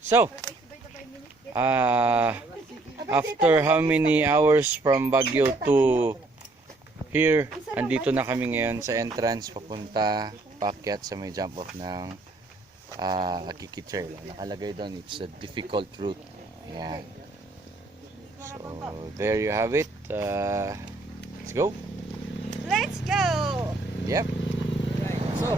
So, after how many hours from Baguio to here, andito na kami ngayon sa entrance papunta paakyat sa may jump off ng Akiki Trail. Nakalagay doon, it's a difficult route. Ayan. So, there you have it. Let's go. Let's go! Yep. So,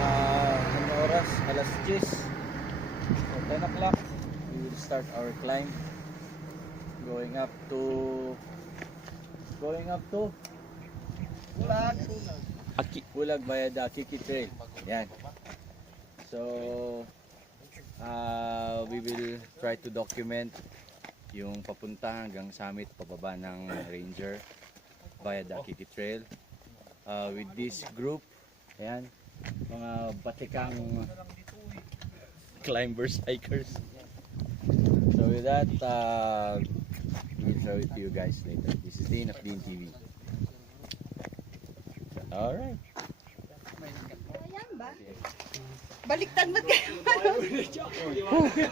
ano oras? Alas 10. So, 10 o'clock, we will start our climb. Going up to Bulag via the Akiki Trail. Yan. So, we will try to document yung papunta hanggang summit, pababa ng Ranger via the Akiki Trail. With this group, ayan, mga batikang climbers, hikers. So with that, we'll show it to you guys later. This is Dean of Dean TV. Alright. Ayan ba? Baliktad mo kayo.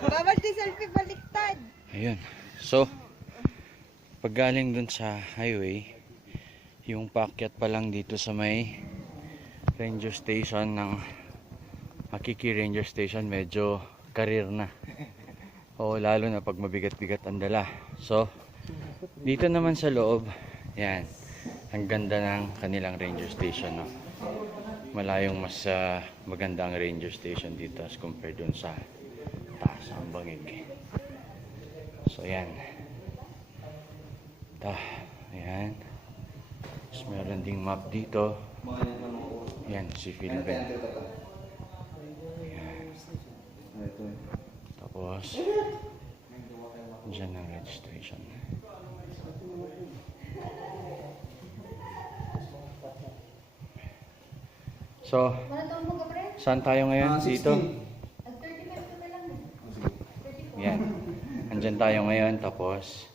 Bawal di selfie baliktad. Ayun. So, pag galing dun sa highway, yung paakyat pa lang dito sa may ranger station ng Akiki Ranger Station, medyo karir na. O lalo na pag mabigat-bigat ang dala. So, dito naman sa loob, yan, ang ganda ng kanilang ranger station, no? Malayong mas maganda ang ranger station dito as compared dun sa taas ang bangig. So yan. Ayan. Tapos meron ding map dito. Yan, si Philben. Ayan. Tapos dyan ang registration. So, saan tayo ngayon? Dito? Yan. Andyan tayo ngayon, tapos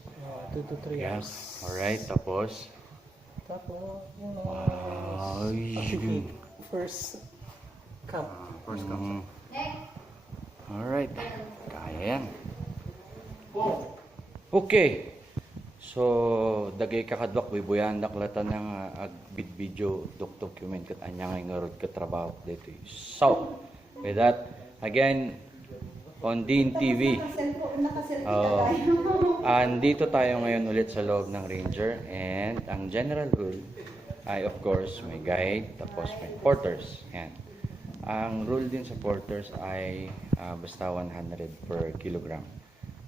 2 to 3 yeah. hours. Alright, tapos wow, yun. First camp. First come. Alright, kaya yan. Okay. So, dagay kakadwak, wibuyan daklatan ng agbid video document kat anyang ngay ngarod katrabaho dito. So, with that, again, on Dean TV. Andito tayo ngayon ulit sa loob ng Ranger, and ang general rule ay of course may guide, tapos may porters. Yan. Ang rule din sa porters ay basta 100 per kilogram.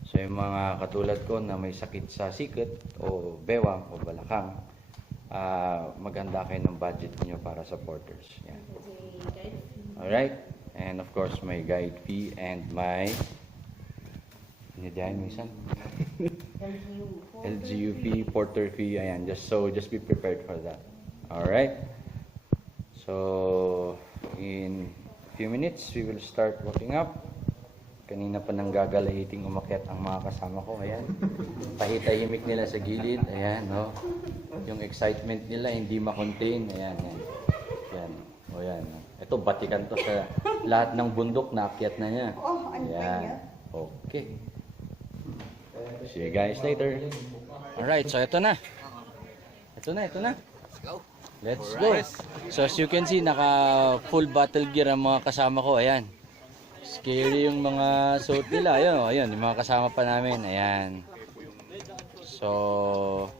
So yung mga katulad ko na may sakit sa sikit o bewang o balakang, maganda kayo ng budget niyo para sa porters. Yan. Alright? And of course, my guide fee and my minsan? LGU fee, porter fee, ayan. Just be prepared for that. Alright? So, in a few minutes, we will start walking up. Kanina pa nang gagalahiting umakyat ang mga kasama ko. Ayan. Tahitahimik nila sa gilid. Ayan, no? Yung excitement nila hindi ma-contain. Ayan, ayan. Ayan. O yan. Ito, batikan to sa lahat ng bundok na akyat na niya. Oh, ano Ayan. Okay. See you guys later. Alright, so ito na. Ito na. Let's go. So as you can see, naka full battle gear ang mga kasama ko. Ayan. Scary yung mga suit nila. Ayun, yung mga kasama pa namin. Ayan. So,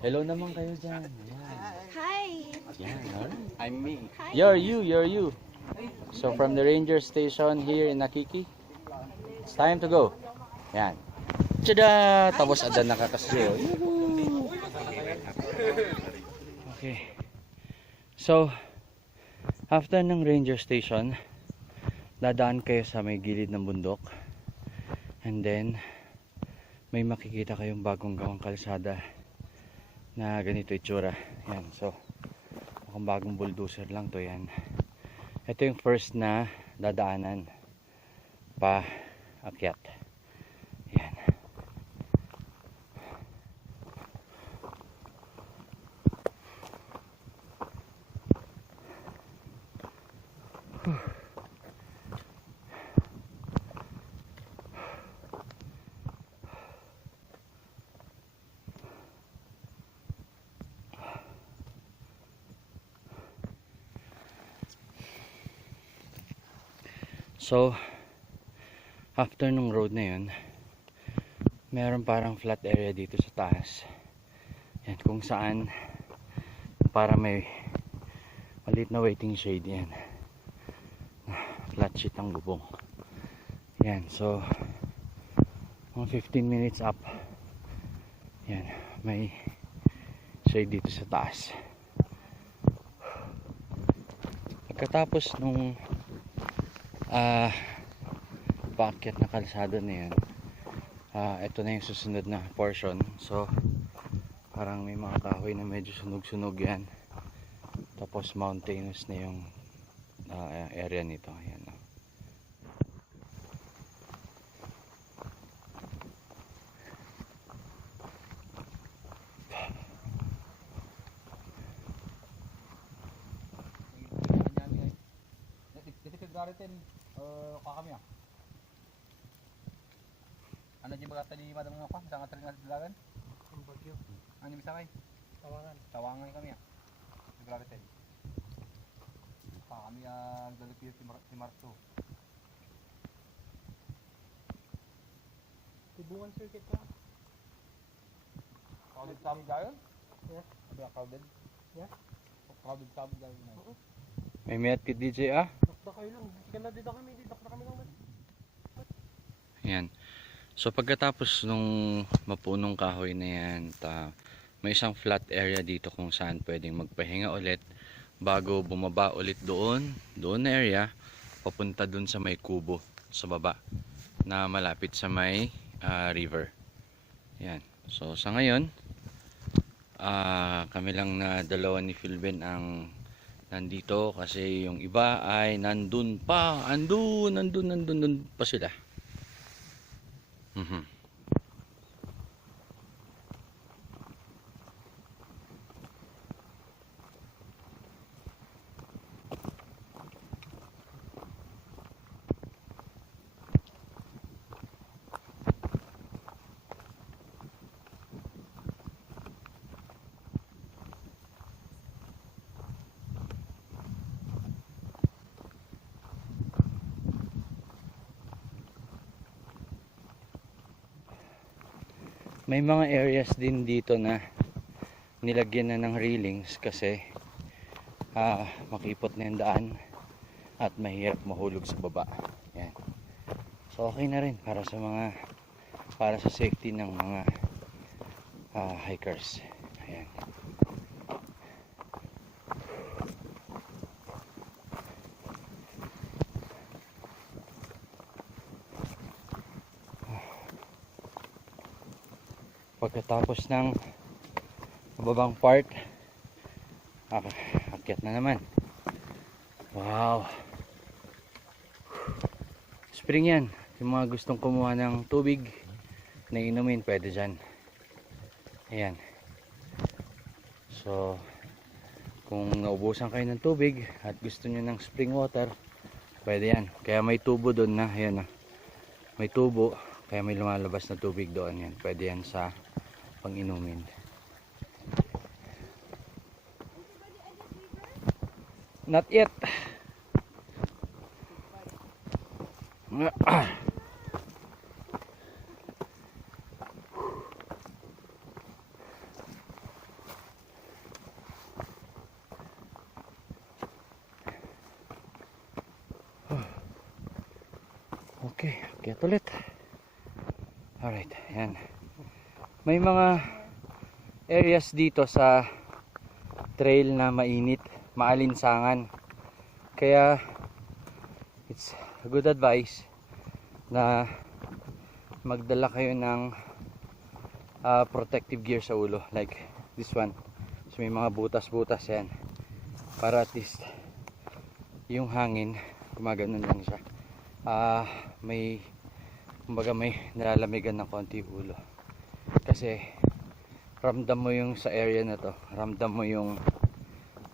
hello naman kayo dyan. Ayan. Hi! Yan, alright. I'm me. You're you. So from the ranger station here in Akiki, it's time to go. Yan. Tada! Tapos ada nakakasyo. Okay. So, after ng ranger station, dadaan kayo sa may gilid ng bundok. And then, may makikita kayong bagong gawang kalsada na ganito itsura. Yan. So, mukhang bagong bulldozer lang to. Yan. Ito yung first na dadaanan pa akyat. Yan. So after nung road na yun, meron parang flat area dito sa taas. Yan, kung saan para may maliit na waiting shade. Yan, flat sheet ang bubong. Yan, so mga 15 minutes up, yan, may shade dito sa taas. Pagkatapos nung paakyat na kalsada na yan, ito na yung susunod na portion. So parang may mga kahoy na medyo sunog-sunog yan, tapos mountainous na yung area nito. Ayan. Garitin kakami ah. Ano di ba tadi madam nga pa sa ngatring dalagan? Ang bagyo. Ano bisa kay? Tawangan. Tawangan kami ah. Garitin. Kami ang dalipir si Marto. Tibungan circuit ka. Crowded sabi gayon? Yeah. Ada crowded? Yeah. Crowded sabi gayon na. Oo. May meatkit DJ ah. Dakda kayo lang. Kaya na dito kami. Dakda kami lang. Ayan. So pagkatapos nung mapunong kahoy na yan, may isang flat area dito kung saan pwedeng magpahinga ulit bago bumaba ulit doon na area, papunta doon sa may kubo sa baba na malapit sa may river. Ayan. So sa ngayon, kami lang na dalawa ni Philben ang nandito kasi yung iba ay nandun pa, nandun pa sila. May mga areas din dito na nilagyan na ng railings kasi makipot na yung daan at mahirap mahulog sa baba. Yan. So okay na rin para sa safety ng mga hikers. Ayan. Pagkatapos ng babang part, akyat na naman. Wow, spring yan. Yung mga gustong kumuha ng tubig na inumin, pwede dyan. Ayan. So kung naubusan kayo ng tubig at gusto nyo ng spring water, pwede yan. Kaya may tubo doon na, ayan, may tubo, kaya may lumalabas na tubig doon. Yan, pwede yan sa pang-inumin. Not yet. Okay, okay ulit. Alright, yan. May mga areas dito sa trail na mainit, maalinsangan. Kaya it's a good advice na magdala kayo ng protective gear sa ulo, like this one. So may mga butas-butas yan para at least yung hangin gumaganon lang siya. Kumbaga may nalalamigan ng konti ulo. Kasi ramdam mo yung sa area na to, ramdam mo yung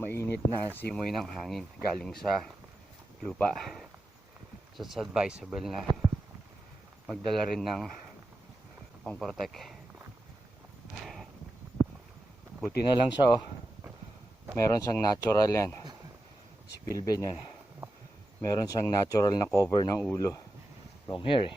mainit na simoy ng hangin galing sa lupa. So it's advisable na magdala rin ng pang protect. Buti na lang siya, oh, meron siyang natural yan, si Philben yan. meron siyang natural na cover ng ulo. Long hair eh.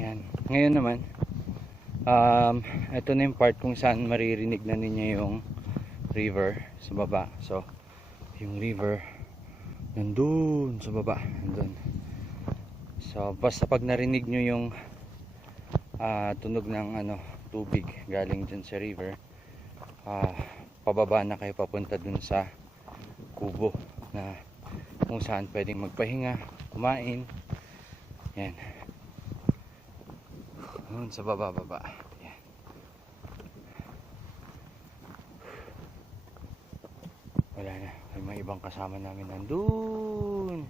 Ayan. Ngayon naman, ito na yung part kung saan maririnig na ninyo yung river sa baba. So, yung river nandun sa baba, nandun. So, basta pag narinig nyo yung tunog ng tubig galing dun sa river, pababa na kayo papunta dun sa kubo na kung saan pwedeng magpahinga, kumain. Yan. Doon sa baba. Yan. Wala na. May mga ibang kasama namin nandun.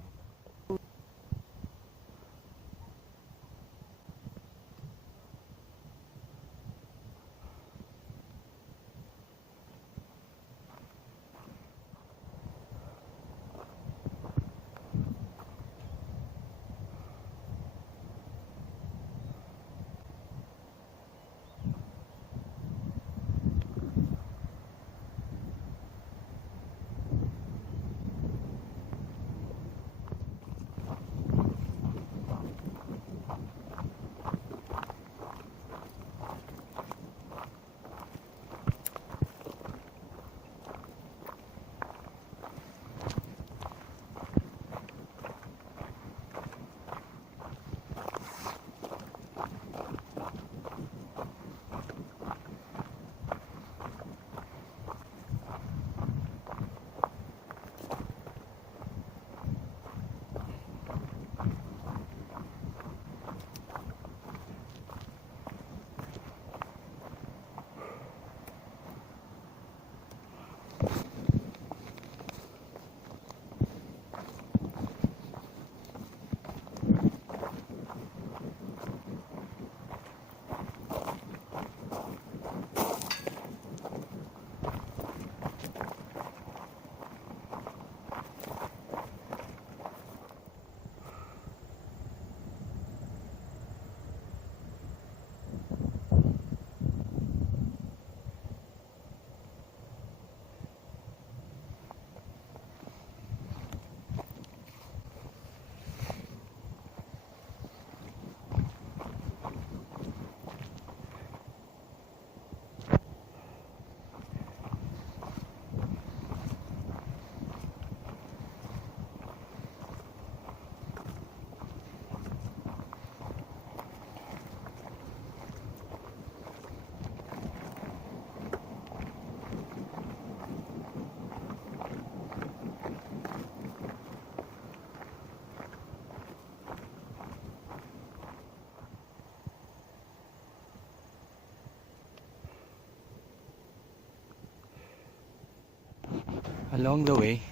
Along the way,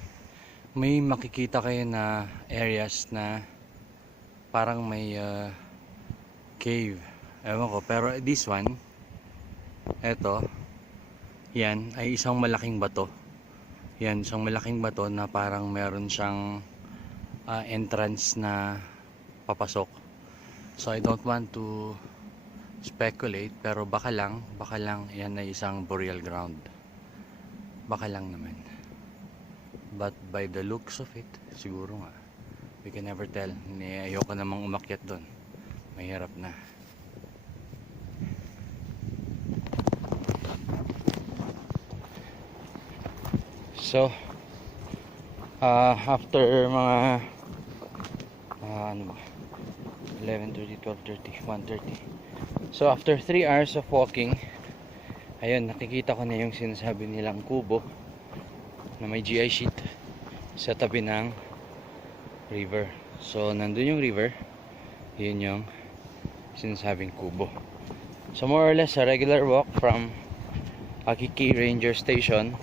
may makikita kayo na areas na parang may cave. Ewan ko, pero this one, eto, yan ay isang malaking bato. Yan, isang malaking bato na parang meron siyang entrance na papasok. So I don't want to speculate, pero baka lang yan ay isang burial ground. Baka lang naman. But by the looks of it, siguro nga, we can never tell. Ayoko namang umakyat doon. Mahirap na. So, after mga ano ba? 11:30, 12:30, 1:30. So after 3 hours of walking, ayun, nakikita ko na yung sinasabi nilang kubo na may GI sheet sa tabi ng river. So nandun yung river, yun yung sinasabing kubo. So more or less a regular walk from Akiki Ranger Station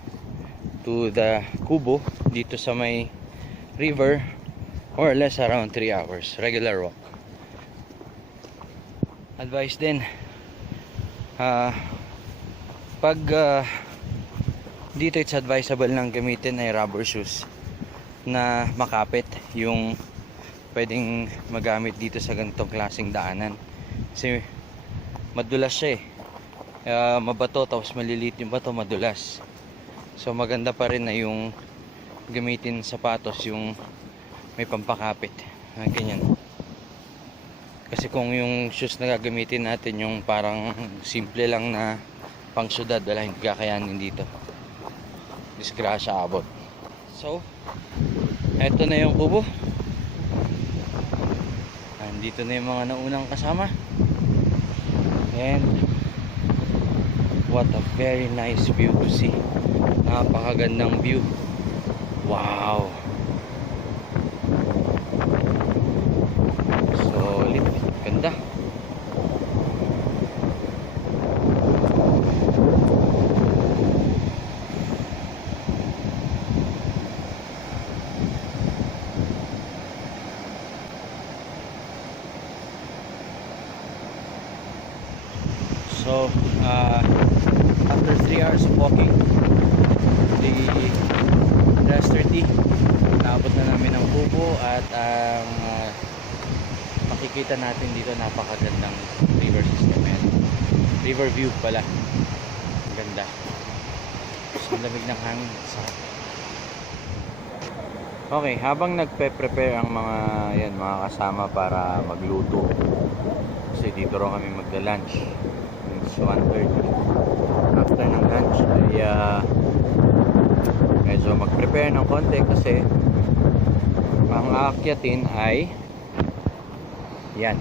to the kubo dito sa may river, more or less around 3 hours. Regular walk. Advice din, Pag dito it's advisable lang gamitin ay rubber shoes na makapit yung pwedeng magamit dito sa ganitong klaseng daanan. Kasi madulas siya mabato, tapos maliliit yung bato, madulas. So maganda pa rin na yung gamitin sapatos yung may pampakapit, ganyan. Kasi kung yung shoes na gagamitin natin yung parang simple lang na pang syudad, wala, hindi kakayanin dito, disgrasya abot. So eto na yung kubo. Andito na yung mga naunang kasama. And what a very nice view to see. Napakagandang view. Wow. Solid. Ganda. So, after 3 hours of walking, the rest 30, naabot na namin ang kubo at ang makikita natin dito, napakagandang river system yan. River view pala. Ganda. Ang lamig ng hangin. Okay, habang nagpe-prepare ang mga kasama para magluto, kasi dito rin kami magda-lunch. It's 1:30. After ng lunch ay medyo mag-prepare ng konti kasi ang aakyatin ay yan.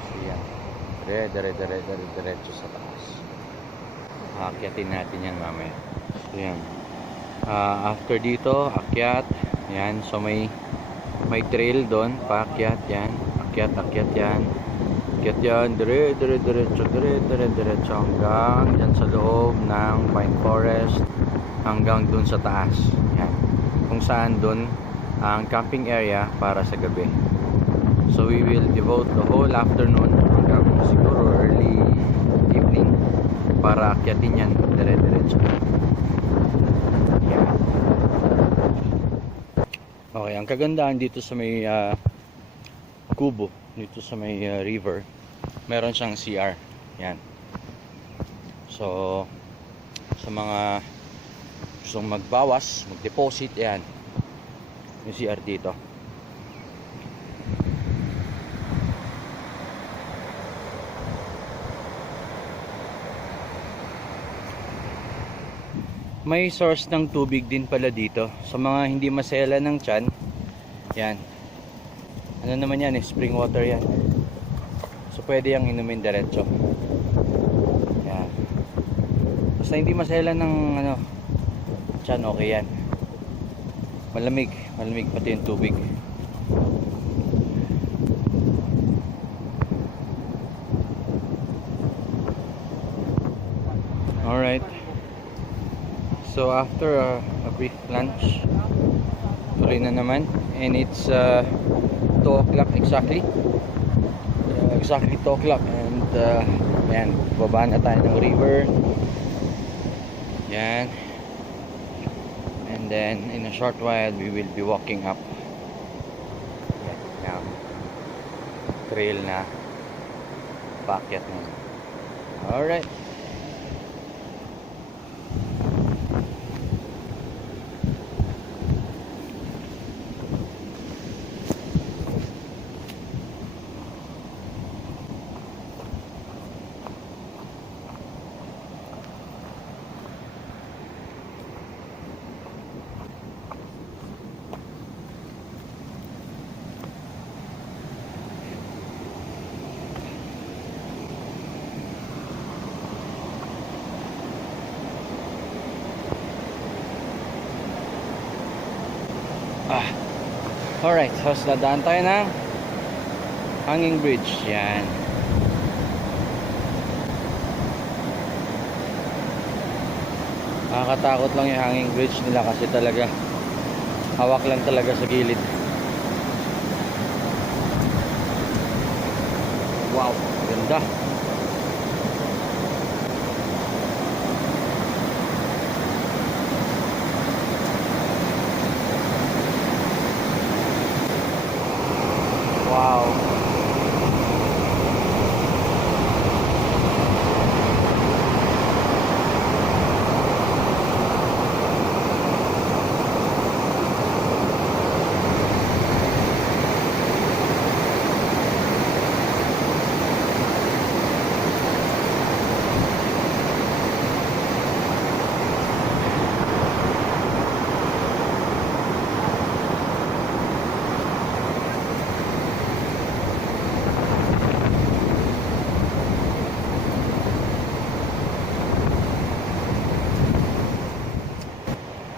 So yan. Diretso sa taas. Aakyatin natin yan mamaya. So yan. After dito, akyat. Yan. So may trail doon. Paakyat yan. Akyat yan. Akyat yan. Diretso hanggang dyan sa loob ng pine forest. Hanggang dun sa taas. Yan. Kung saan dun ang camping area para sa gabi. So we will devote the whole afternoon hanggang siguro early evening para akyatin yan diretso. Yeah. Okay, ang kagandahan dito sa may kubo, dito sa may river, meron siyang CR. Yan. So sa mga gustong magbawas, mag-deposit, yan, yung CR dito. May source ng tubig din pala dito. Sa mga hindi masela ng tiyan, yan. Ano naman yan, spring water yan. So pwede yung inumin diretso. Yan. Basta hindi masela ng tiyan, okay yan. Malamig pati yung tubig. Alright. So after a brief lunch, tuloy na naman, and it's 2 o'clock exactly. Exactly 2 o'clock, and yan, baba na tayo ng river. Yan. And then in a short while we will be walking up. Yan, trail na paakyat na. Alright. Alright, so dadaan tayo ng hanging bridge. Yan. Nakakatakot lang yung hanging bridge nila kasi talaga hawak lang talaga sa gilid. Wow, ganda.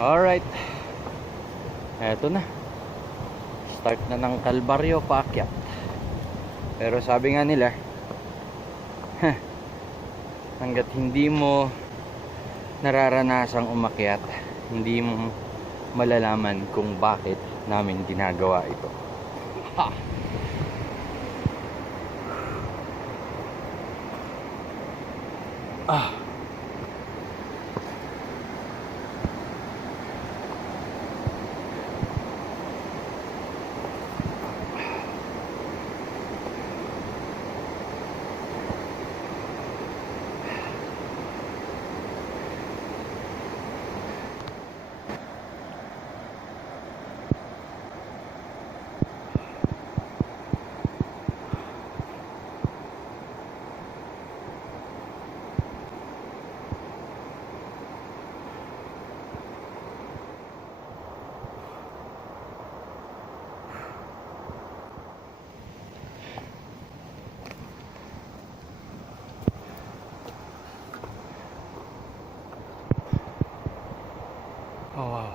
Alright. Eto na. Start na ng Kalbaryo paakyat. Pero sabi nga nila, hanggat hindi mo nararanasang umakyat, hindi mo malalaman kung bakit namin ginagawa ito. Ha! Ah. Oh wow.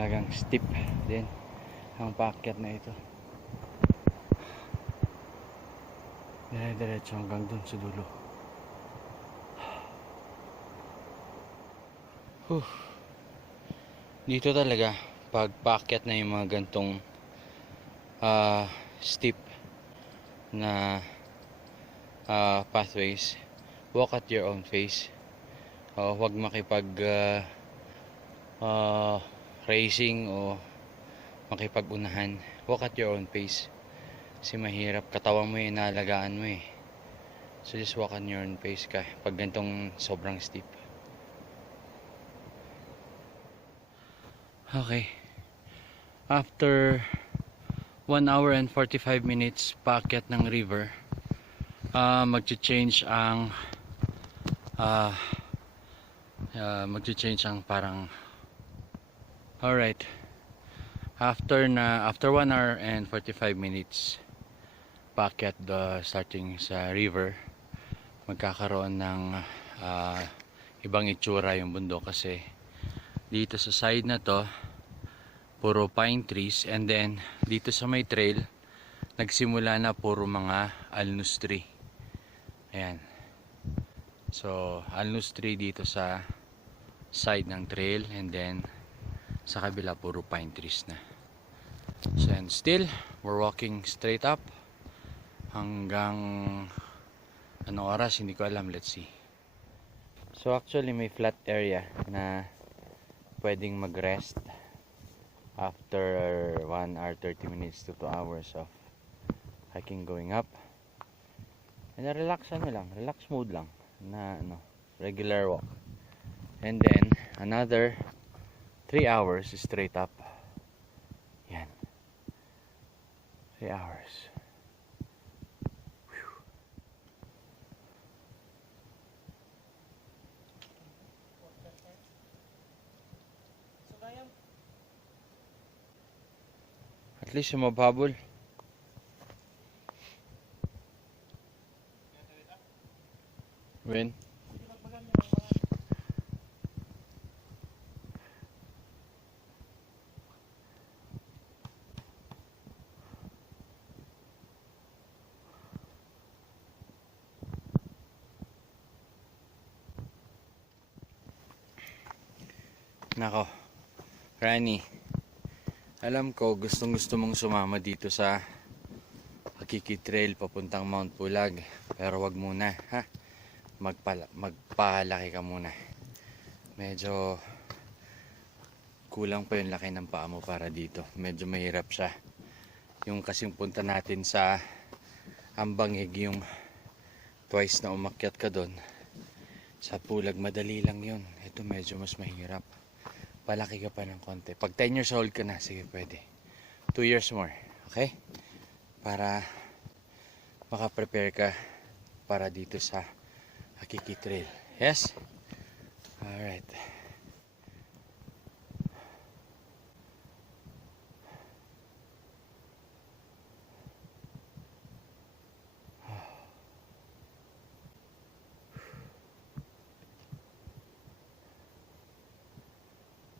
Talagang steep din ang paakyat na ito. Dire-diretso hanggang dun sa dulo. Dito talaga pag paakyat na yung mga gantong steep na pathways, walk at your own pace. Huwag makipag racing o makipag-unahan. Walk at your own pace kasi mahirap, katawan mo yung inaalagaan mo eh. So just walk on your own pace ka pag gantong sobrang steep. Okay, after 1 hour and 45 minutes paakyat ng river, magche-change ang parang alright, after 1 hour and 45 minutes paakyat starting sa river, magkakaroon ng ibang itsura yung bundok kasi dito sa side na to puro pine trees, and then dito sa may trail nagsimula na puro mga alnus tree. Ayan, so alnus tree dito sa side ng trail, and then sa kabila puro pine trees na. So and still we're walking straight up hanggang anong oras hindi ko alam, let's see. So actually may flat area na pwedeng mag-rest after 1 hour 30 minutes to 2 hours of hiking going up, and relax relax mode lang na regular walk, and then another 3 hours straight up. Yan, 3 hours. At least sumabhabol. When? Nako, Rani, alam ko gustong gusto mong sumama dito sa Akiki Trail papuntang Mount Pulag. Pero wag muna, ha? Magpalaki ka muna. Medyo kulang pa yung laki ng paa mo para dito. Medyo mahirap siya. Yung kasing punta natin sa Ambangig, yung twice na umakyat ka doon. Sa Pulag, madali lang yun. Ito medyo mas mahirap. Palaki ka pa ng konti. Pag 10 years old ka na, sige pwede. 2 years more. Okay? Para makaprepare ka para dito sa Akiki Trail. Yes? Alright.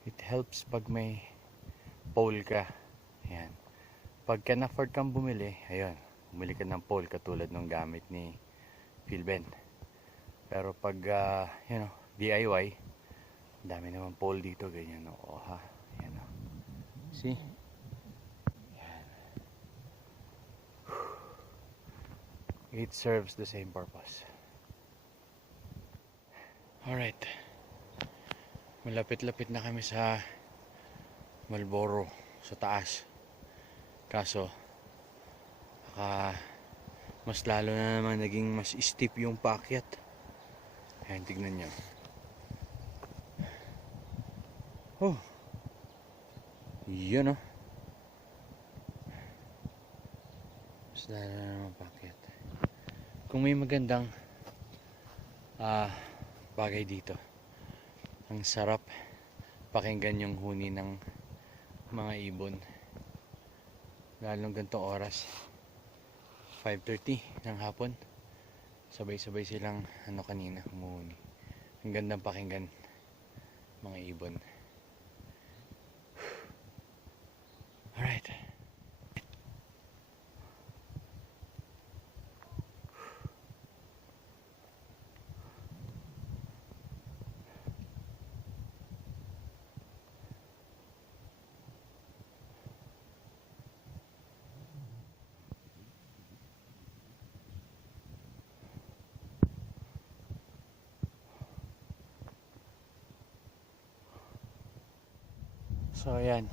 It helps pag may pole ka. Ayan. Pag can-afford kang bumili, ayun, bumili ka ng pole katulad ng gamit ni Philben. Pero pag, DIY, dami naman pole dito, ganyan, o, ha? Ayan, o. See? Ayan. It serves the same purpose. Alright. Malapit-lapit na kami sa Marlboro, sa taas. Kaso mas lalo na naman naging mas steep yung paakyat. Ayan, tignan nyo. Oh, yun, oh. Mas lalo na naman paakyat. Kung may magandang bagay dito, ang sarap pakinggan yung huni ng mga ibon. Lalong ganitong oras, 5:30 ng hapon. Sabay-sabay silang kanina humuhuni. Ang gandang pakinggan mga ibon. Alright. So ayan,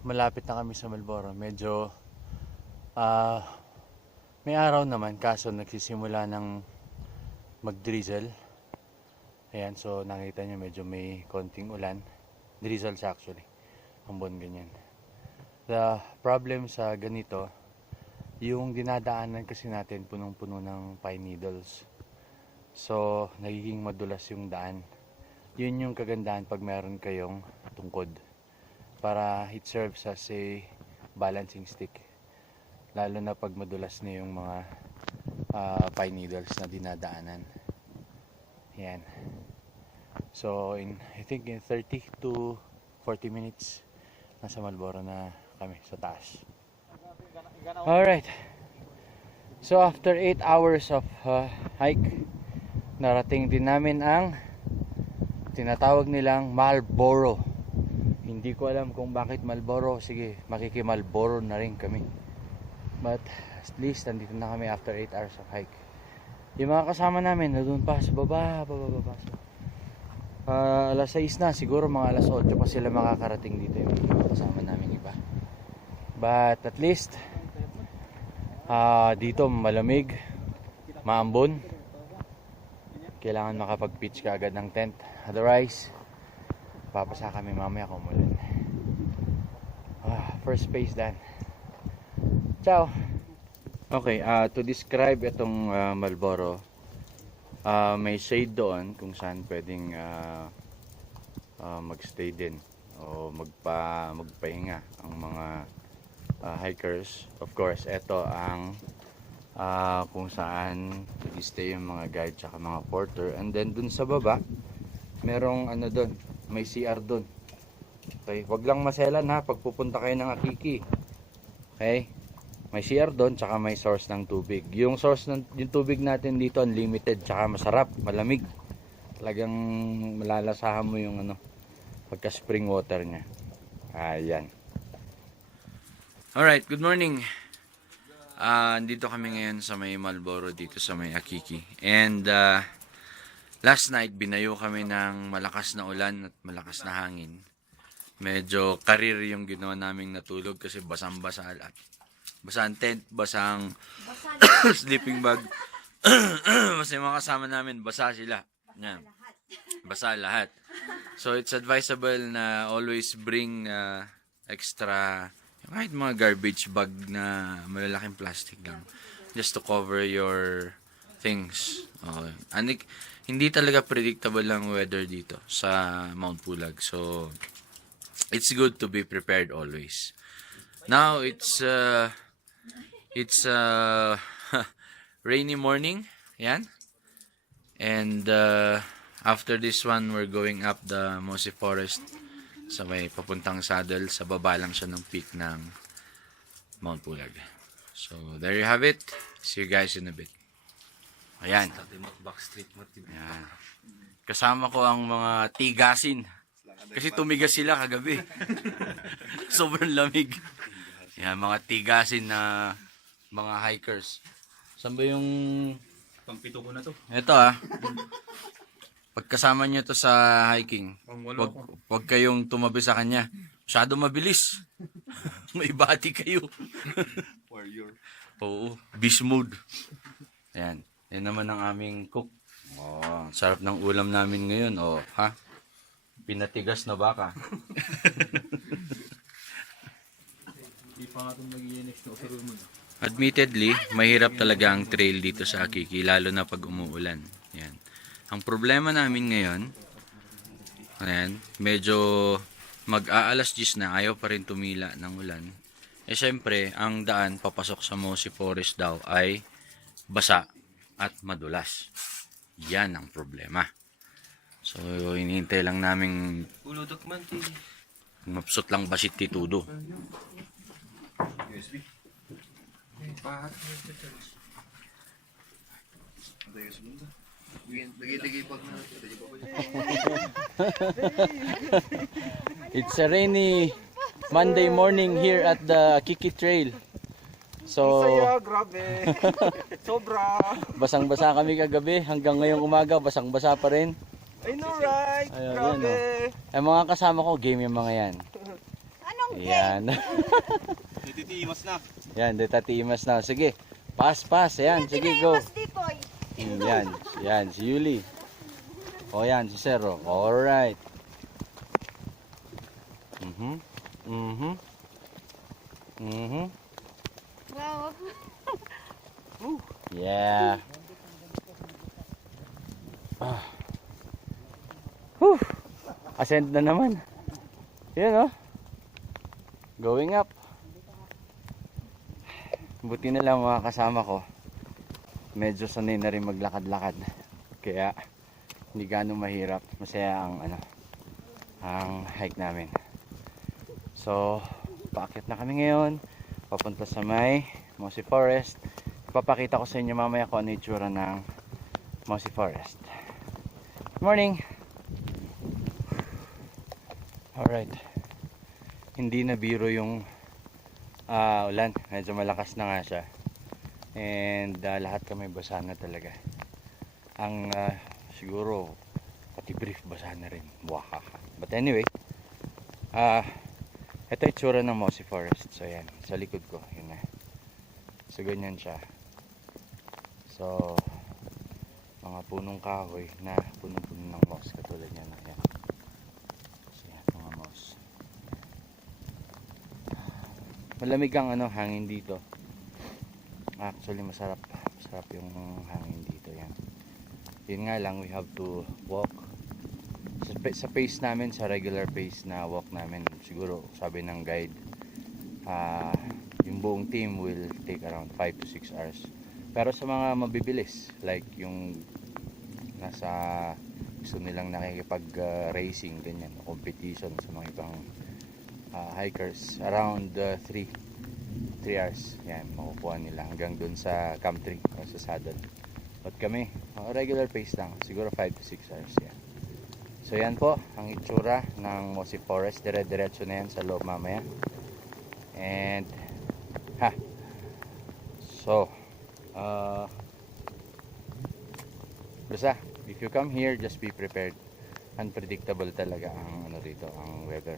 malapit na kami sa Marlboro. Medyo may araw naman, kaso nagsisimula ng mag-drizzle. Ayan, so nakita nyo medyo may konting ulan. Drizzle siya actually, ambon ganyan. The problem sa ganito, yung dinadaanan kasi natin punong-puno ng pine needles. So nagiging madulas yung daan. Yun yung kagandahan pag meron kayong tungkod, para it serves as a balancing stick, lalo na pag madulas na yung mga pine needles na dinadaanan. Yan. So I think in 30 to 40 minutes nasa Marlboro na kami sa taas. Alright, so after 8 hours of hike, narating din namin ang tinatawag nilang Marlboro. Hindi ko alam kung bakit Marlboro. Sige, makikimalboro na rin kami. But at least nandito na kami after 8 hours of hike. Yung mga kasama namin na doon pa sa baba. Alas 6 na, siguro mga alas 8 pa sila makakarating dito, yung kasama namin iba. But at least dito malamig, maambon. Kailangan makapag-pitch ka agad ng tent. Otherwise, papasa kami mamaya kung umulan. First phase done. Ciao! Okay, to describe itong Marlboro, may shade doon kung saan pwedeng magstay din o magpahinga ang mga hikers. Of course, ito ang kung saan nag-stay yung mga guide tsaka mga porter. And then dun sa baba, merong doon, may CR doon. Okay, wag lang maselan ha pag pupunta kayo ng Akiki. Okay, may CR doon tsaka may source ng tubig. Yung source ng yung tubig natin dito unlimited tsaka masarap, malamig. Talagang malalasahan mo yung pagka spring water niya. Ayan. Alright, good morning. Andito kami ngayon sa may Marlboro dito sa may Akiki. And last night binayo kami ng malakas na ulan at malakas na hangin. Medyo karir yung ginawa naming natulog kasi basang-basa lahat. Basang tent, basang sleeping bag. Kasi mga kasama namin, basa sila. Yan. Basa lahat. So it's advisable na always bring extra kahit mga garbage bag na malalaking plastic lang just to cover your things. Okay. Hindi talaga predictable lang weather dito sa Mount Pulag. So it's good to be prepared always. Now it's rainy morning. Yan. And after this one, we're going up the Mossy Forest sa may papuntang Saddle. Sa baba lang siya ng peak ng Mount Pulag. So, there you have it. See you guys in a bit. Ayan. Ayan. Kasama ko ang mga tigasin. Kasi tumigas sila kagabi. Sobrang lamig. Ayan, mga tigasin na mga hikers. Saan ba yung... Pangpito ko na to. Ito pagkasama nyo to sa hiking, wag kayong tumabi sa kanya. Masyado mabilis. May bati kayo. Warrior. Oo, beast mode. Ayan. Yan naman ang aming cook. Oh, sarap ng ulam namin ngayon. Oh, ha? Pinatigas na baka. Hindi pa nga itong nag-i-next na usaro mo. Admittedly, mahirap talaga ang trail dito sa Akiki, lalo na pag umuulan. Yan. Ang problema namin ngayon, ayan, medyo mag-aalas 10 na, ayaw pa rin tumila ng ulan. Eh syempre, ang daan papasok sa Mossy Forest daw ay basa at madulas. Yan ang problema. So, hinihintay lang namin mapsot lang basit titudo. USB. It's a rainy Monday morning here at the Akiki Trail. So, grabe. Sobra. basang-basa kami kagabi. Hanggang ngayong umaga, basang-basa pa rin. I know, right? Ayun, Grabe. Ay, mga kasama ko, game yung mga yan. Anong Ayan. Natitimas na. Yan, detatimas na. Sige, pass. Ayan, sige, go. Mas Dipoy. Yan, si Yuli. O yan, si Zero. Alright. Wow. Yeah. Ascend na naman. Yan, oh. Going up. Buti na lang mga kasama ko. Medyo sanay na rin maglakad-lakad. Kaya hindi ganong mahirap. Masaya ang hike namin. So, paakyat na kami ngayon. Papunta sa may Mossy Forest. Ipapakita ko sa inyo mamaya kung ano itsura ng Mossy Forest. Good morning! Alright. Hindi na biro yung ulan. Medyo malakas na nga siya. And lahat kami basa na talaga. Ang siguro pati brief basa na rin. Wahaha. But anyway, ito itsura ng Mossy Forest. So yan, sa likod ko, yun na. So ganyan siya. So mga punong kahoy na punong-puno ng moss katulad niyan. Yan. So yan, mga moss. Malamig ang hangin dito. Actually masarap yung hangin dito. Yan. Yun nga lang, we have to walk sa pace namin, sa regular pace na walk namin. Siguro sabi ng guide, yung buong team will take around 5 to 6 hours. Pero sa mga mabibilis, like yung nasa gusto nilang nakikipag racing ganyan, competition sa mga ibang hikers, around 3 hours yan makukuha nila hanggang dun sa Camp 3 o sa Saddle. But kami, regular pace lang, siguro 5 to 6 hours yan. So yan po ang itsura ng Mossy Forest. Dire-diretso na yan sa loob mamaya. And So, basta, if you come here, just be prepared. Unpredictable talaga ang ano rito, ang weather.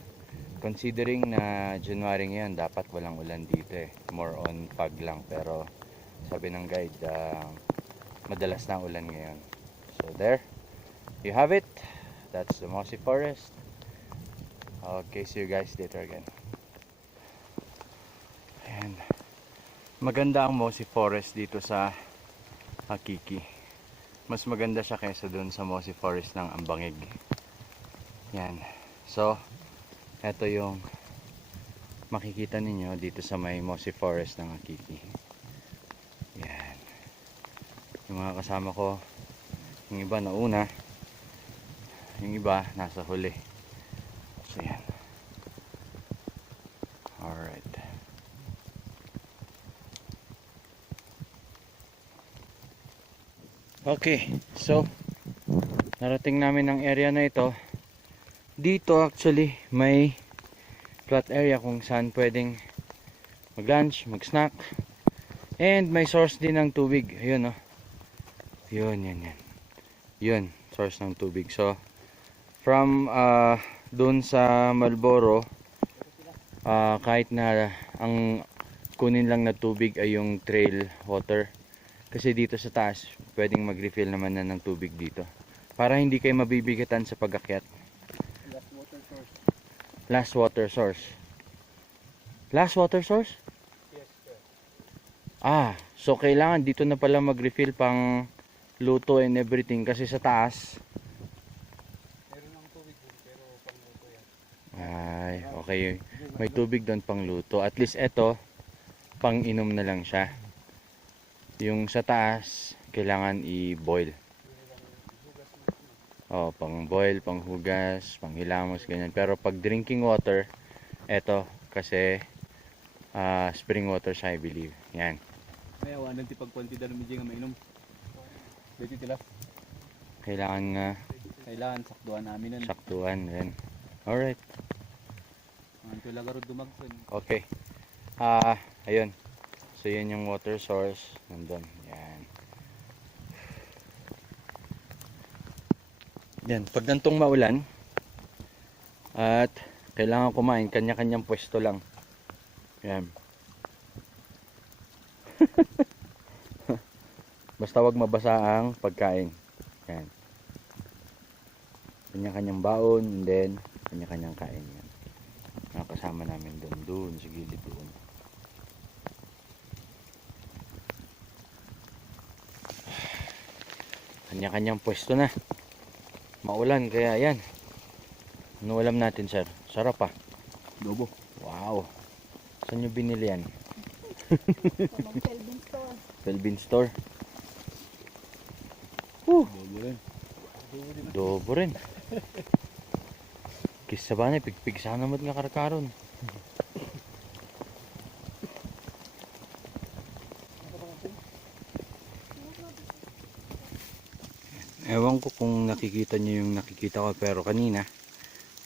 Considering na January ngayon, dapat walang ulan dito eh. More on fog lang. Pero sabi ng guide, madalas na ulan ngayon. So there, you have it. That's the Mossy Forest. Okay, see you guys later again. And maganda ang Mossy Forest dito sa Akiki. Mas maganda siya kaysa dun sa Mossy Forest ng Ambangig. Yan. So, eto yung makikita ninyo dito sa may Mossy Forest ng Akiki. Yan. Yung mga kasama ko, yung iba nauna, yung iba nasa huli. So, yan. Alright. Okay, so narating namin ang area na ito. Dito actually may flat area kung saan pwedeng mag-lunch, mag-snack, and may source din ng tubig. Ayun oh. Yun, yan. Yun, source ng tubig. So from dun sa Marlboro, kahit na ang kunin lang na tubig ay yung trail water. Kasi dito sa taas, pwedeng mag-refill naman na ng tubig dito. Para hindi kayo mabibigatan sa pag-akyat. Last water source. Last water source. Last water source? Yes, sir. So kailangan dito na pala mag-refill pang luto and everything. Kasi sa taas. Meron ng tubig dun, pero pangluto yan. Ay, okay. May tubig doon pang luto. At least ito, pang inom na lang siya. Yung sa taas, kailangan i-boil. Pang boil, pang hugas, pang hilamos, ganyan. Pero pag drinking water, eto, kasi spring water siya, I believe. Yan. May awanan ti pagkwantidad ng medyo nga mainom. Dito tila. Kailangan nga Kailangan sakduan namin nun. saktuan. Yan. Alright. Ang tula garod dumagsan. Okay. Ayun. So, yun yung water source. Nandun. Yan. Yan. Pag gantong maulan, at kailangan kumain, kanya-kanyang pwesto lang. Yan. Basta wag mabasa ang pagkain. Yan. Kanya-kanyang baon, and then kanya-kanyang kain. Yan. Mga kasama namin doon sa gilid doon. Kanya-kanyang pwesto na. Maulan kaya yan. Ano ulam natin, sir? Sarap ah. Dobo. Wow. Saan nyo binili yan? From Kelvin Store. Kelvin Store. Woo! Dobo rin. Dobo rin. Kisa ba na, pigpig sana mat nga karakaron. Ewan ko kung nakikita nyo yung nakikita ko, pero kanina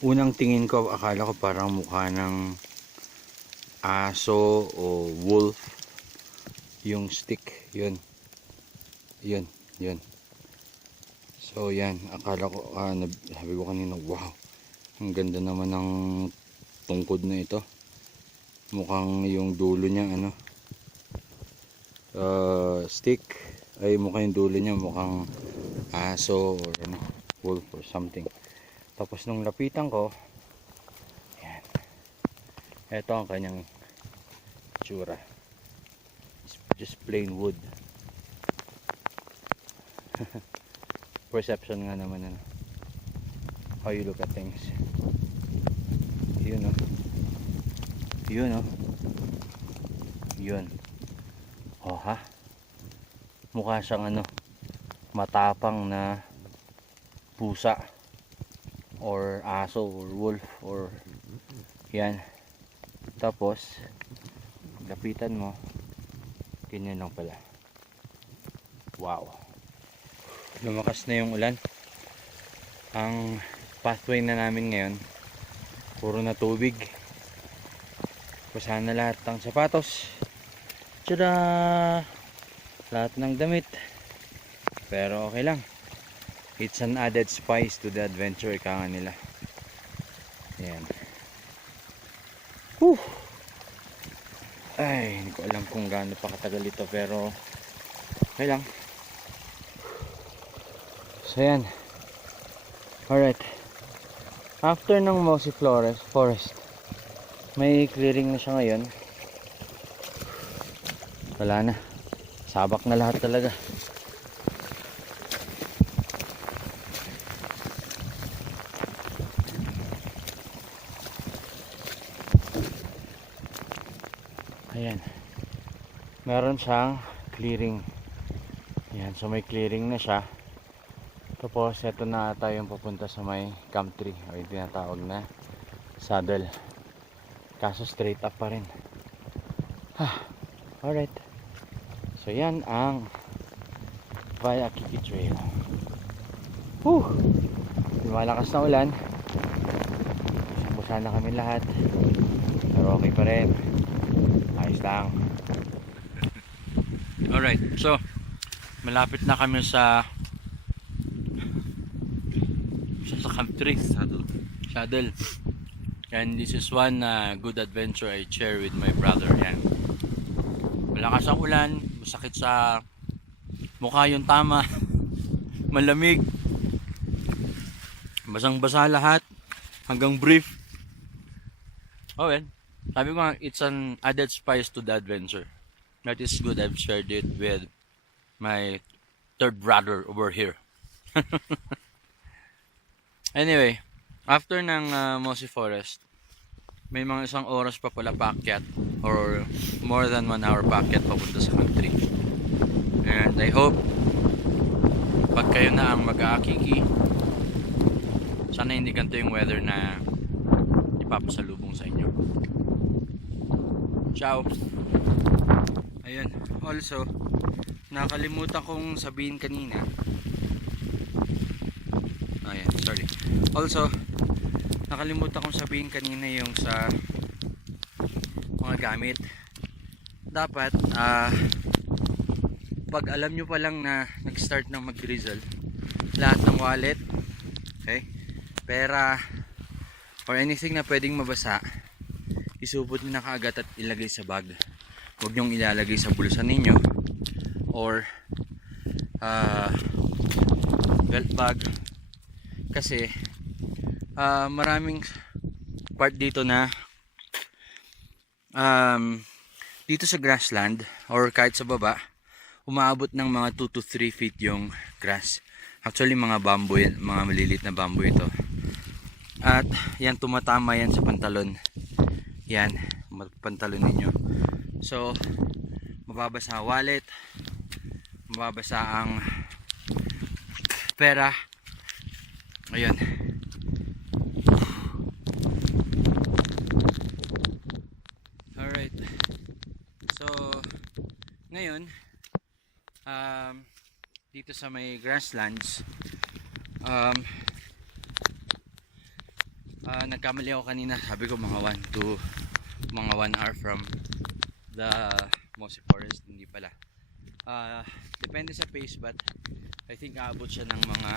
unang tingin ko akala ko parang mukha ng aso o wolf yung stick. Yun so yan, akala ko sabi ko kanina, wow, ang ganda naman ng tungkod na ito. Mukhang yung dulo niya stick ay mukhang yung dulo niya mukhang aso or wolf or something. Tapos nung lapitan ko, yan, ito ang kanyang tsura. Just plain wood. Perception nga naman how you look at things. Yun ha, mukha siyang matapang na pusa or aso or wolf or yan. Tapos lapitan mo, ganyan lang pala. Wow, lumakas na yung ulan. Ang pathway na namin ngayon puro na tubig. Basahan na lahat ng sapatos, Tada! Lahat ng damit. Pero okay lang. It's an added spice to the adventure, ika nga nila. Ayan. Whew! Ay, hindi ko alam kung gaano pa katagal ito, pero okay lang. So yan. Alright. After ng Mossy Forest, may clearing na siya ngayon. Wala na. Sabak na lahat talaga. Ayan. Meron siyang clearing. Ayan. So may clearing na siya. Tapos ito na ata yung papunta sa may camp tree o yung tinatawag na saddle. Kaso straight up pa rin. Alright. So yan ang Waikiki Trail. Lumalakas na ulan. Busa na kami lahat. Pero okay pa rin. Ayos lang. Alright. So malapit na kami sa camp tree. Saddle. And this is one good adventure I share with my brother. Yan. Malakas ang ulan, masakit sa mukha yung tama, malamig, basang-basa lahat, hanggang brief. Oh well, sabi ko nga, it's an added spice to the adventure. That is good, I've shared it with my third brother over here. Anyway, after ng Mossy Forest, may mga isang oras pa pala paakyat or more than 1 hour paakyat papunta sa country. And I hope pag kayo na ang mag-aakiki, sana hindi ganito yung weather na ipapasalubong sa inyo. Ciao! Ayun, also nakalimutan kong sabihin kanina. Ayan, sorry. Also, nakalimutan kong sabihin kanina yung sa mga gamit. Dapat pag alam nyo pa lang na nag-start ng mag-drizzle, lahat ng wallet, okay, pera or anything na pwedeng mabasa, isupot nyo na kaagad at ilagay sa bag. Huwag nyong ilalagay sa bulsa ninyo or belt bag, kasi maraming part dito na dito sa grassland or kahit sa baba, umaabot ng mga 2 to 3 feet yung grass. Actually mga bamboo yan, mga malilit na bamboo ito. At yan, tumatama yan sa pantalon. Yan, pantalon ninyo. So mababasa ang wallet, mababasa ang pera. Ayun. Alright. So ngayon dito sa may grasslands, nagkamali ako kanina. Sabi ko mga 1 hour from the Mossy Forest. Hindi pala. Depende sa pace, but I think aabot siya ng mga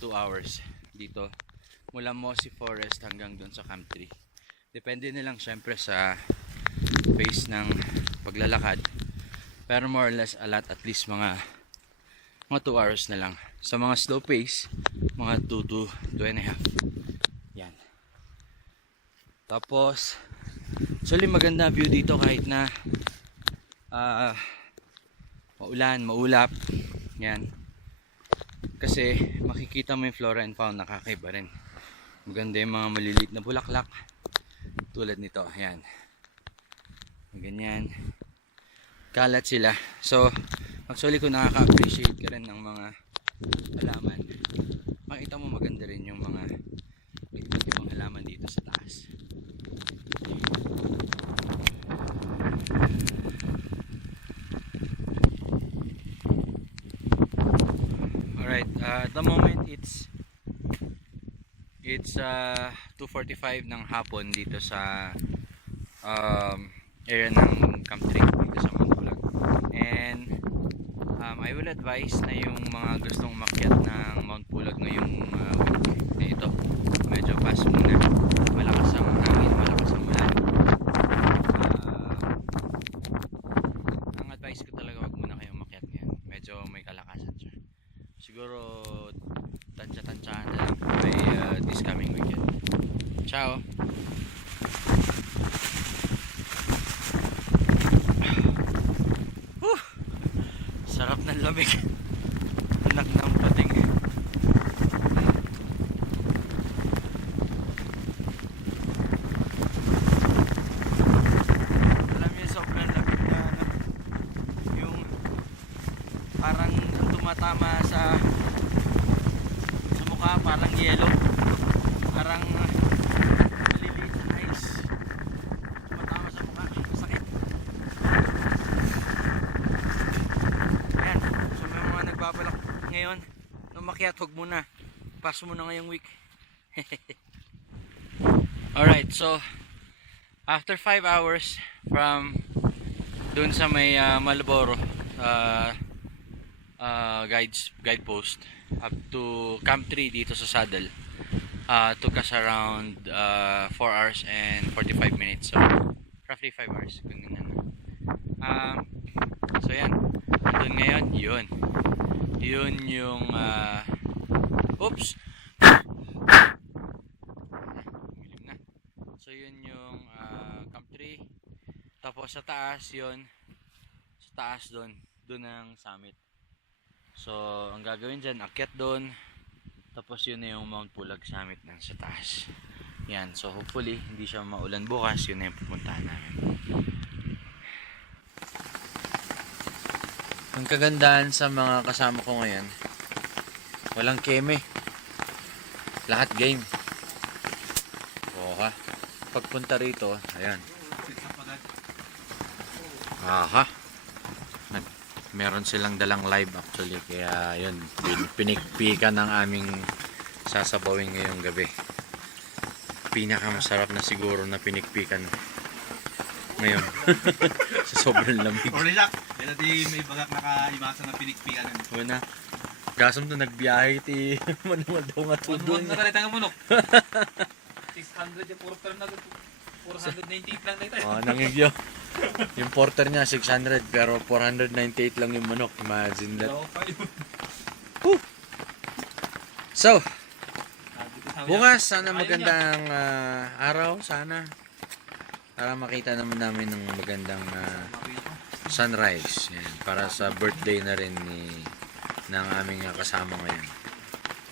2 hours dito mula Mossy Forest hanggang doon sa camp tree. Depende na lang syempre sa pace ng paglalakad, pero more or less at least mga 2 hours na lang. Sa mga slow pace, mga 2 to 2.5. Yan. Tapos actually maganda view dito kahit na maulan, maulap. Yan. Kasi makikita mo yung flora and fauna, nakakaiba rin. Maganda yung mga maliliit na bulaklak tulad nito. Ayan. Ganyan. Kalat sila. So actually kung nakaka-appreciate ka rin ng mga halaman, makita mo maganda rin yung mga ibang halaman dito sa taas. Alright, at the moment it's 2:45 ng hapon dito sa area ng Camp 3 dito sa Mount Pulag. And I will advise na yung mga gustong umakyat ng Mount Pulag ngayong week na ito, medyo pass muna, malakas ang hangin, malakas ang ulan. Ang advice ko talaga, wag muna kayo umakyat ngayon, medyo may kalakasan siya. Siguro tansya-tansyahan na lang by this coming weekend. Ciao! Sarap ng lamig. Anak ng pating. Alam niyo, sobrang lamig na ano, yung parang tumatama sa mukha, parang yellow, parang maliliit na ice tumatama sa mukha, masakit. Ayan, so may mga nagbabalak ngayon umakyat, huwag muna, pass muna ngayong week. Alright, so after 5 hours from dun sa may Malboro guide post up to Camp 3 dito sa Saddle, took us around 4 hours and 45 minutes, so roughly 5 hours kung ganun. So yan, doon ngayon, yun yung oops, milim na. So yun yung Camp 3, tapos sa taas yun, sa taas doon ang summit. So ang gagawin dyan, akyat doon, tapos yun na yung Mount Pulag summit ng sa taas. Yan, so hopefully hindi siya maulan bukas, yun na yung pupuntahan namin. Ang kagandahan sa mga kasama ko ngayon, walang keme, lahat game. Oha, pagpunta rito, ayan, aha, meron silang dalang live actually, kaya yun, pinikpikan ng aming sasabawin ngayong gabi. Pinakamasarap na siguro na pinikpikan ngayon sa sobrang lamig. Relax. Kaya di may bagak nakaimasa na pinikpikan. Una, gasam to nagbiyahe ti manumal daw nga tudon. Ano na tayo manok? 600 yung porter na 498 lang tayo. Oh, nangigyo. Yung porter niya 600 pero 498 lang yung manok. Imagine that. Woo! So, bukas sana magandang araw sana. Para makita naman namin ng magandang sunrise. Yan, para sa birthday na rin ng aming kasama ngayon.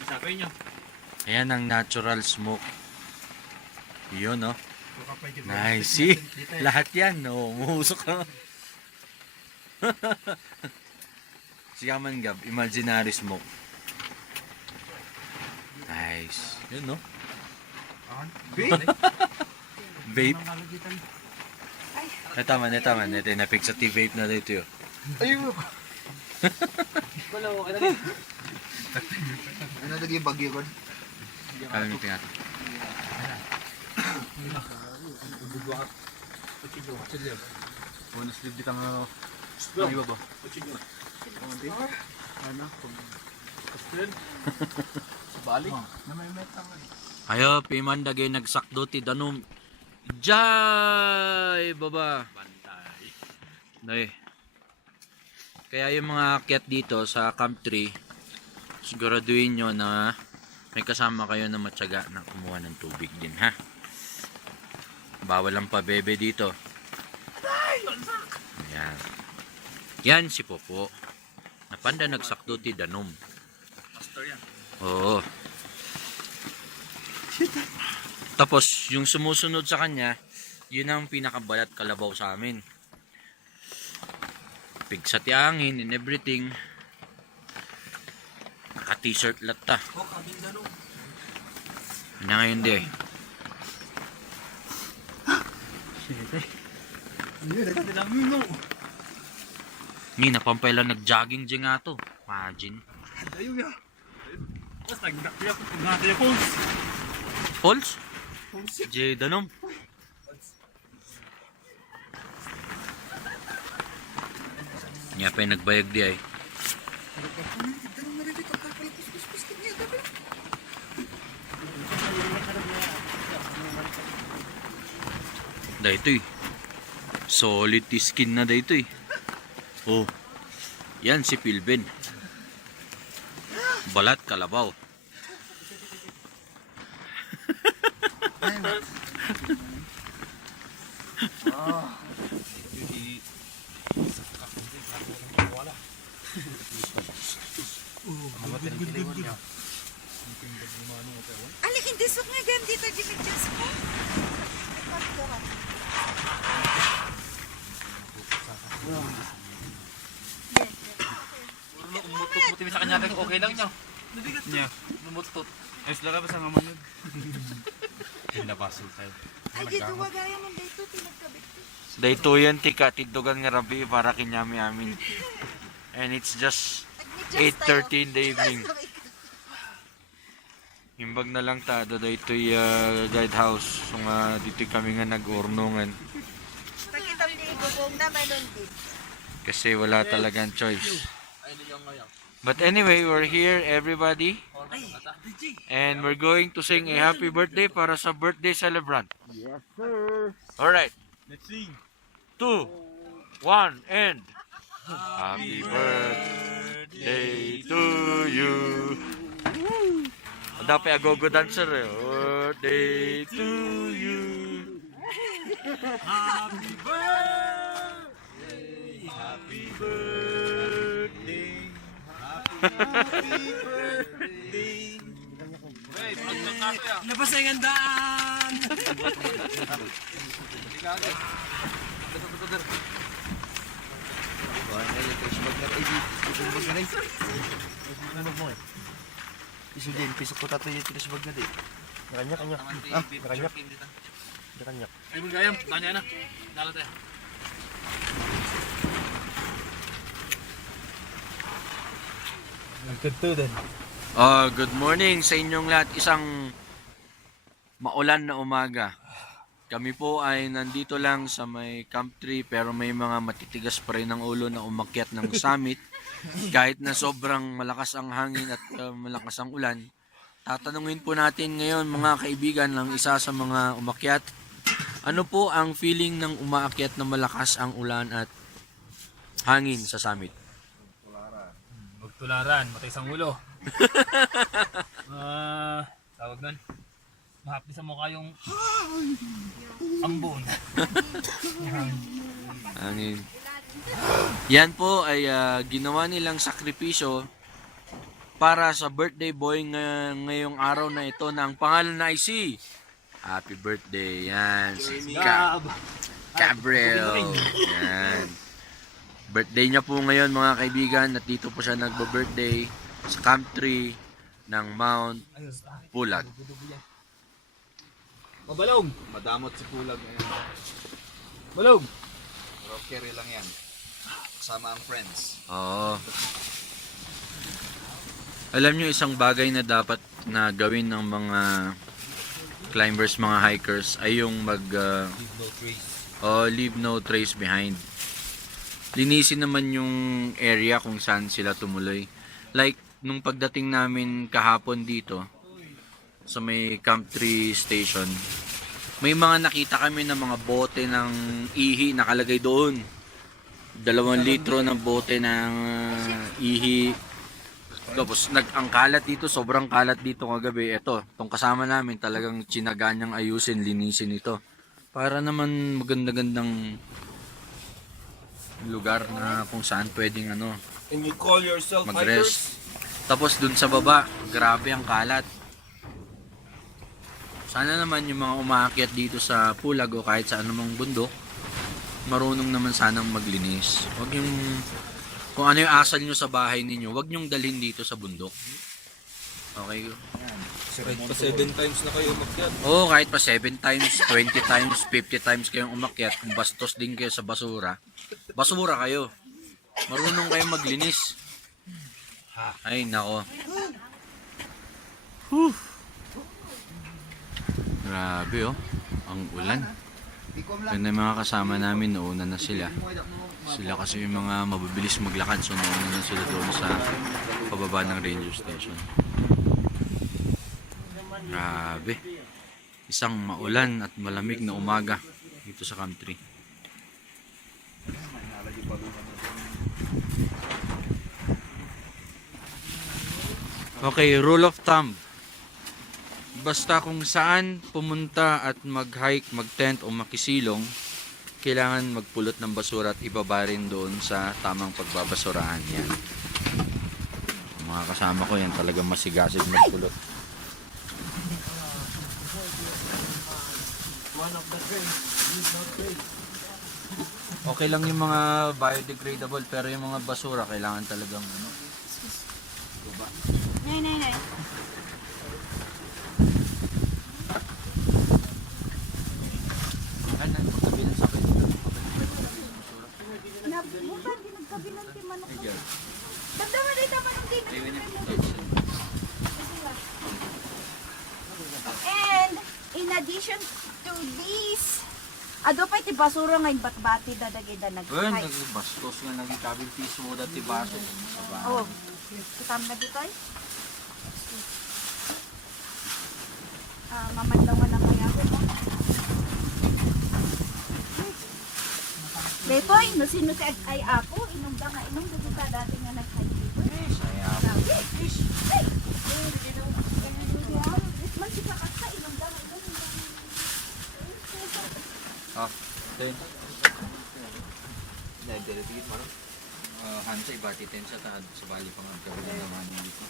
Isapay nyo. Ayan ang natural smoke. Yun, no? Nice. See? Lahat yan. No? Muhusok ka. Siyaman Gab. Imaginary smoke. Nice. Yun, no? Vape. Netaman. Ito yung napik sa T-vape na dito yun. Ayun! Wala ko ka Ano naging bagyo ko? Kalamitin natin. Bonus live ditang iba ba? Ano? Balik. Ayo, pimandagay nagsakdo ti danom. Jai, baba. Bantay. Nay. Kaya yung mga akyat dito sa Camp 3, siguraduhin nyo na may kasama kayo na matyaga na kumuha ng tubig din, ha? Bawal ang pabebe dito. Ayan. Yan si Popo. Napanda nagsakdo ti danom. Master yan. Oo. Tapos, yung sumusunod sa kanya, yun ang pinakabalat kalabaw sa amin. Pigsa ti angin and everything. Naka-t-shirt latta. Ano ngayon di? Ni, napampay lang nag-jogging dyan nga to. Imagine. Ayun ya. Mas nagdakya Falls. Falls? J. Danom. Nga pa yung nagbayag di ay. Dahito eh. Solid skin na dahito eh. Oh. Yan si Pilben. Balat kalabaw. Ali, hindi sok nga gan dito di medyas ko. Umutot-muti sa kanya kaya okay lang niya. Niya. Umutot. Ayos lang ka sa naman yun. Pinabasol tayo. Ay, dito wagaya mo dito tinagkabit ko. Dahito yan tika tidugan nga rabi para kinyami amin. And it's just 8:30 in the evening. Imbag na lang ta do daytoy guidehouse. So nga dito kami nga nag-urnungan Pagkita ni Gugong naman nun din. kasi wala talagang choice. But anyway, we're here everybody. And we're going to sing a happy birthday para sa birthday celebrant. Yes, sir. All right. Let's sing. 2 1 and happy birthday to you. Dapat agogo dancer eh. Birthday to you. Happy birthday. Happy birthday. Happy birthday. Hey, vlog lang nato yan. Labas ang gandaan. Isudin, pisok ko tato yung tinasubag na di. Nakanyak. Nakanyak. Ay, magayam. Tanya na. Dala tayo. Nagkatudan. Good morning sa inyong lahat. Isang maulan na umaga. Kami po ay nandito lang sa may Camp 3 pero may mga matitigas pa rin ang ulo na umakyat ng summit. Kahit na sobrang malakas ang hangin at malakas ang ulan. Tatanungin po natin ngayon mga kaibigan ng isa sa mga umakyat. Ano po ang feeling ng umaakyat na malakas ang ulan at hangin sa summit? Magtularan. Matay sa ulo. Tawag nun. Mahapdi sa mukha yung ambon. Hangin. Yan po ay ginawa nilang sakripisyo para sa birthday boy ngayong araw na ito na ang pangalan na ay si Happy Birthday. Yan, si Gabriel. Yan. Birthday niya po ngayon mga kaibigan at dito po siya nagbo-birthday sa Camp 3 ng Mount Pulag. Mabalog. Madamot si Pulag ngayon. Balog. Pero carry lang yan. Kasama ang friends. Oo. Alam nyo isang bagay na dapat na gawin ng mga climbers, mga hikers ay yung leave no trace behind. Linisin naman yung area kung saan sila tumuloy. Like nung pagdating namin kahapon dito sa may Camp 3 station, may mga nakita kami na mga bote ng ihi nakalagay doon. 2 litro ng bote ng ihi. Tapos ang kalat dito, sobrang kalat dito kagabi. Ito, tong kasama namin talagang tsinaga niyang ayusin, linisin ito. Para naman maganda-gandang lugar na kung saan pwedeng And you call yourself mag-rest. Tapos dun sa baba, grabe ang kalat. Sana naman yung mga umaakyat dito sa Pulag o kahit sa anumang bundok, marunong naman sanang maglinis. Wag yung kung ano yung asal nyo sa bahay ninyo, wag nyong dalhin dito sa bundok. Okay? Kahit pa 7 times na kayo umakyat. Oo, kahit pa 7 times, 20 times, 50 times kayong umakyat, kung bastos din kayo sa basura, basura kayo. Marunong kayong maglinis. Ay, nako. Grabe oh, ang ulan. Yun na yung mga kasama namin, nauna na sila. Sila kasi yung mga mabibilis maglakad, so nauna na sila doon sa pababa ng ranger station. Grabe. Isang maulan at malamig na umaga dito sa Camp 3. Okay, rule of thumb. Basta kung saan pumunta at mag-hike, mag-tent o makisilong, kailangan magpulot ng basura at ibaba rin doon sa tamang pagbabasurahan. Yan. Mga kasama ko yan talagang masigasig magpulot. Okay lang yung mga biodegradable pero yung mga basura kailangan talagang ano. Nay. Ano, pagkabilang sa akin. Nabutan, dinagkabilang ti manok. Ayan. Tanda mo dito manok din. Ayun yung protection. And in addition to this, ado pa iti basura nga batbati dadagay da Well, nag-hike. nagbastos nga nagkabing piso mo dati baso. Oh, kitam na dito ay. Mamadlawan na kaya ko. Betoy, no sino si ay ako, inom da nga inom dito ka dati nga nag-hike dito. Saya. Fish. Hey. Man si kakasta inom da nga inom. Ah, then Nagdalatigit mo no? Hansa ibati tensa ta sa bali pang magkaroon naman dito.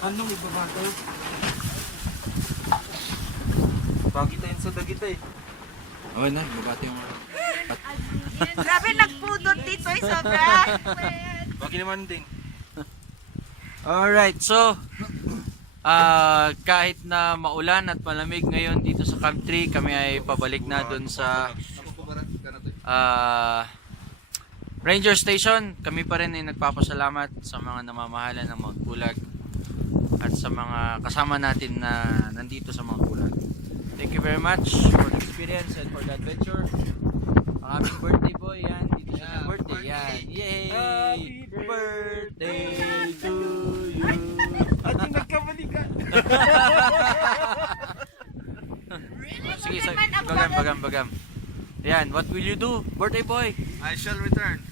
Anong ibabata? Pagi tayo sa dagita eh. Oh, na, babati yung Grabe nagpudot dito ay sobra. Pagi naman din. Alright, so kahit na maulan at malamig ngayon dito sa Camp 3, kami ay pabalik na dun sa Ranger Station. Kami pa rin ay nagpapasalamat sa mga namamahala ng mga Pulag at sa mga kasama natin na nandito sa mga Pulag. Thank you very much for the experience and for the adventure. Ang aming birthday boy, yan. Dito siya ng birthday. Yan. Yay! Happy birthday to you! Ating nagkabalikan. Sige, bagam. Yan, what will you do, birthday boy? I shall return.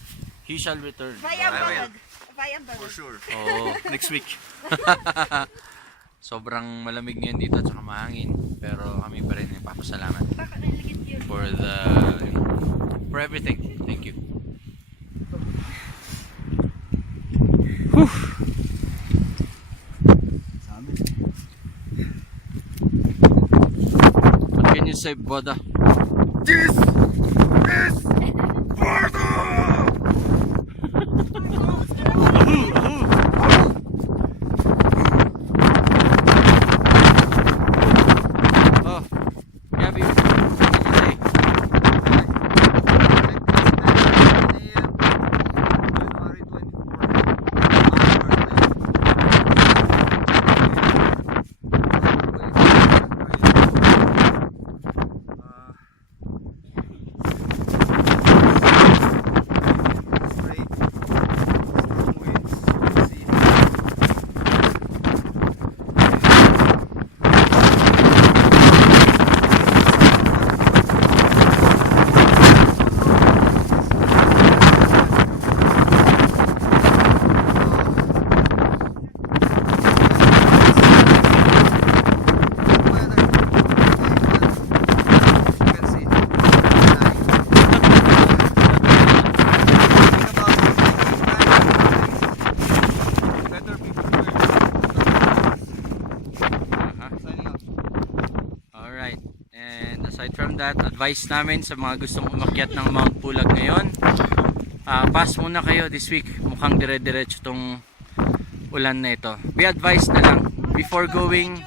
He shall return. Bayang bag. For sure. Oo. Next week. Sobrang malamig ngayon dito at saka mahangin. Pero kami pa rin nagpapasalamat for the, for everything. Thank you. Whew. What can you say, brother? This is Sparta! Oh, Gabby, what can you say? January Alright, and aside from that, advice namin sa mga gustong umakyat ng Mount Pulag ngayon, pass muna kayo this week. Mukhang dire-diretso tong ulan na ito. Be advised na lang before going.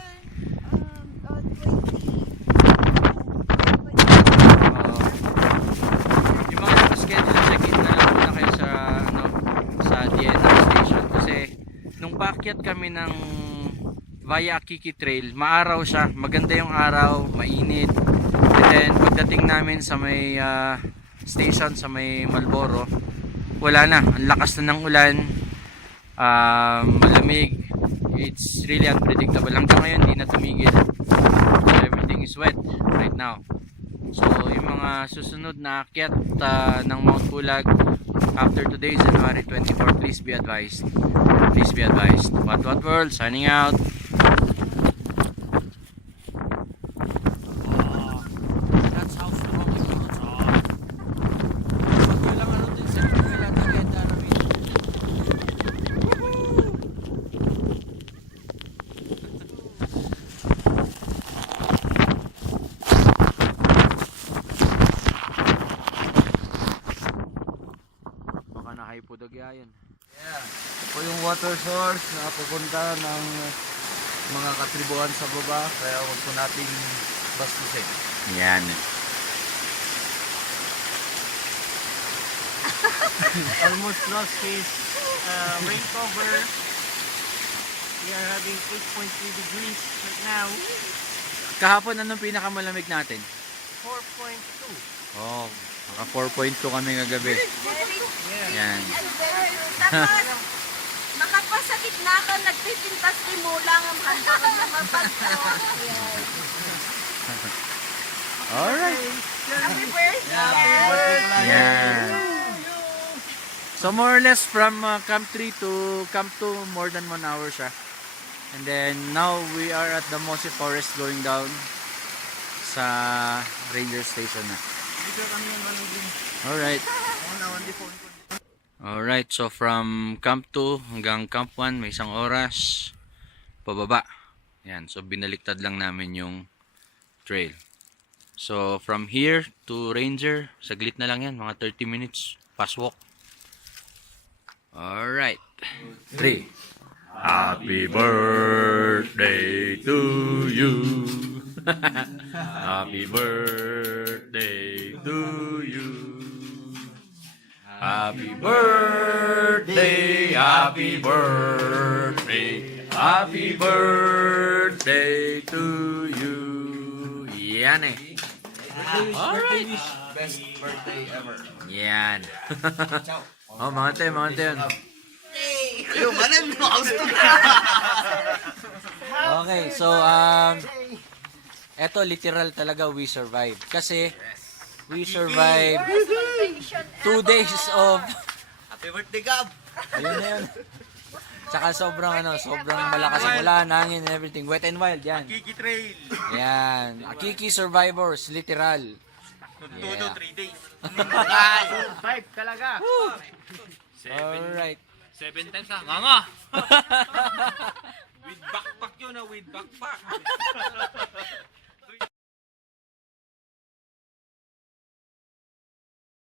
Yung mga nakaschedule, check-in na lang muna kayo sa sa DNR station kasi nung paakyat kami ng via Kiki Trail, maaraw siya, maganda yung araw, mainit, then pagdating namin sa may station sa may Malboro, wala na, ang lakas na ng ulan, malamig, it's really unpredictable. Hanggang ngayon hindi na tumigil, everything is wet right now. So yung mga susunod na akyat ng Mount Pulag after today, January 24, please be advised. Please be advised. What World signing out. That's how strong the clouds are. Pag walang ano din sa kailan agenda namin. Baka nahaipodagyayan. Ito yung water source na pupunta ng mga katribuhan sa baba, kaya huwag po nating bastusin. Yan. Almost lost his rain cover. We are having 8.3 degrees right now. Kahapon anong pinakamalamig natin? 4.2. Oh, naka 4.2 kami kagabi. Yan. Tapos, makapasakit na ako, nagtitintas timulang ang handa ko na mapagkaw. Alright. Happy birthday! Yan. So more or less from Camp 3 to Camp 2, more than 1 hour siya. And then now we are at the Mosi Forest going down sa ranger station na. Alright. Alright, so from Camp 2 hanggang Camp 1 may 1 oras pababa. Yan, so binaliktad lang namin yung trail. So from here to Ranger, saglit na lang yan, mga 30 minutes, fast walk. Alright. 3. Happy birthday to you. Happy birthday to you. Happy birthday, happy birthday, happy birthday to you. Yan eh. Alright. Best birthday ever. Yan. Oh, mga tayo, mga tayo. Okay, so eto literal talaga we survived. Kasi we survived 2 days of Happy birthday, Gab! ayun na yun. Tsaka sobrang malakas ang ulan, hangin and everything. Wet and wild, yan. Kiki Trail! Yan. Akiki survivors, literal. 2 to 3 days. Survive talaga. Alright. 7 times ha. Nga. With backpack yun na, with backpack.